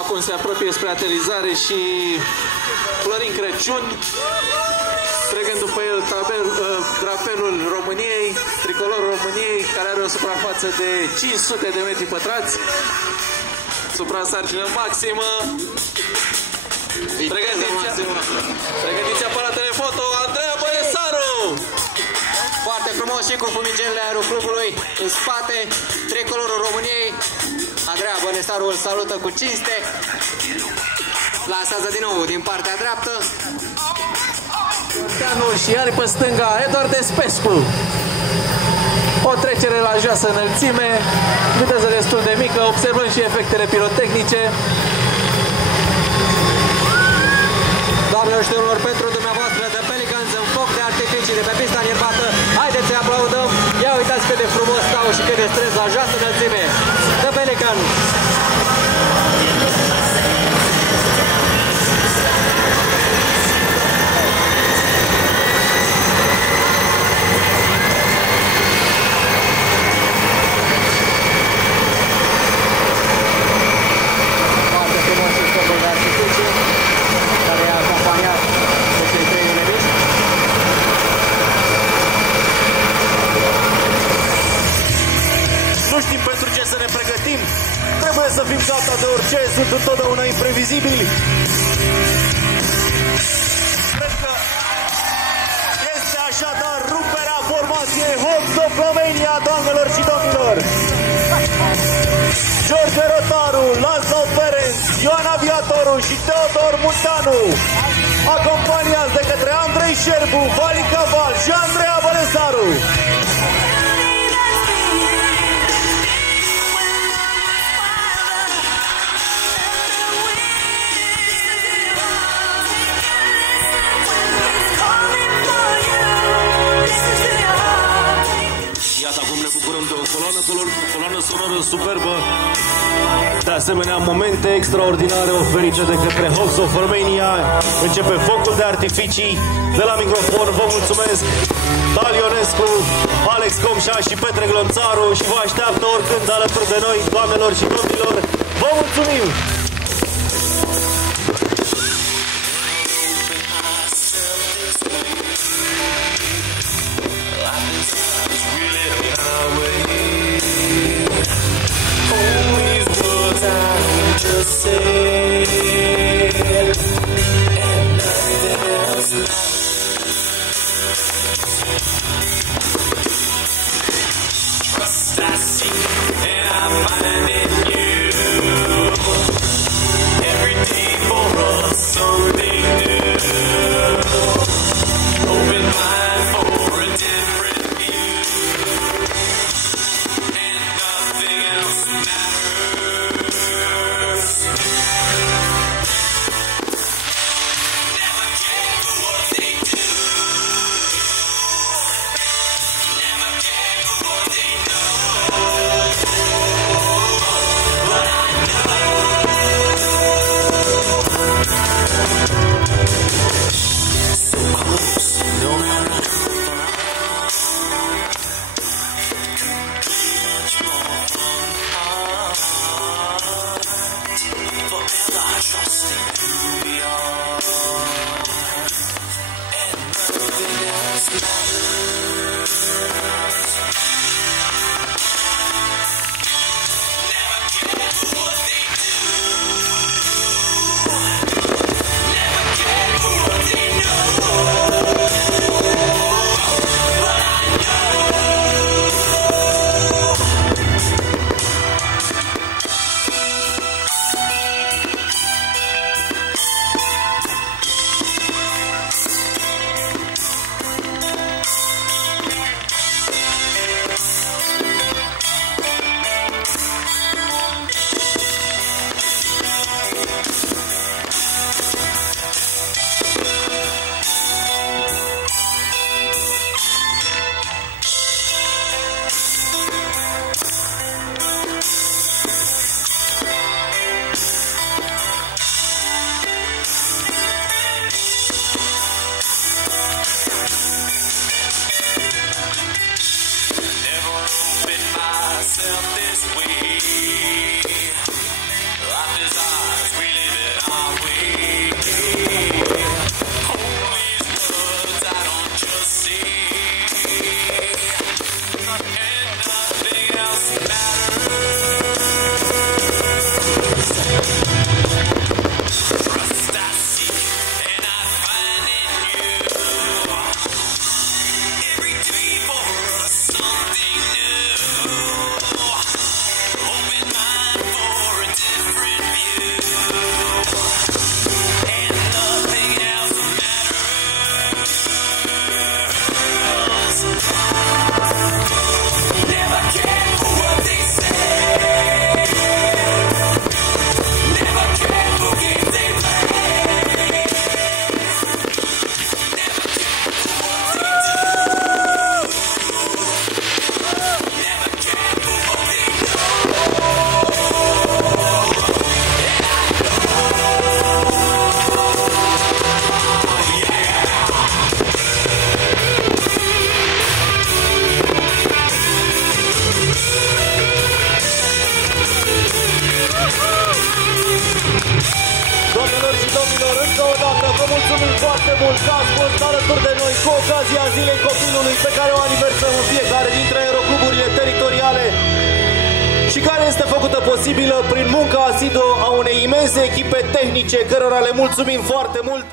Acum se apropie spre aterizare și Florin Crăciun, trecând după el drapelul României, tricolorul României, care are o suprafață de 500 de metri pătrați, suprasarcină maximă. Pregătiți aparatele foto, Andreea Bănesaru! Foarte frumos și cu fumigelele aeroclubului în spate, tricolorul României. Andreea Bănesaru îl salută cu cinste. Lansează din nou din partea dreaptă. Și are pe stânga Eduard Despescu. O trecere la joasă înălțime, viteză destul de mică, observăm și efectele pirotehnice. Doamnelor și domnilor, pentru dumneavoastră de Pelicans în foc de artificii de pe pista nierbată. Haideți să-i aplaudăm. Ia uitați cât de frumos stau și cât de stres la joasă înălțime. The Pelicans. Nu știm pentru ce să ne pregătim. Trebuie să fim gata de orice, sunt întotdeauna imprevizibili. Cred că este așadar ruperea formației Hawks of Romania, doamnelor și domnilor. George Rotaru, Laszlo Ferenc, Ioan Aviatoru și Teodor Munteanu, acompaniați de către Andrei Șerbu, Vali Caval și Andreea Bănesaru. Iată, acum ne bucurăm de o coloană sonoră superbă. De asemenea, momente extraordinare oferite de către Hawks of Romania. Începe focul de artificii. De la microfon vă mulțumesc Dal Ionescu, Alex Comșa și Petre Glonțaru și vă așteaptă oricând alături de noi, doamnelor și domnilor. Vă mulțumim! Just say and nothing else trust I see and I find in you every day for us something new, open mind for a different view and nothing else matters. Doamnelor și domnilor, încă o dată vă mulțumim foarte mult că ați fost alături de noi cu ocazia Zilei Copilului pe care o aniversăm în fiecare dintre aerocluburile teritoriale și care este făcută posibilă prin munca asiduă a unei imense echipe tehnice cărora le mulțumim foarte mult.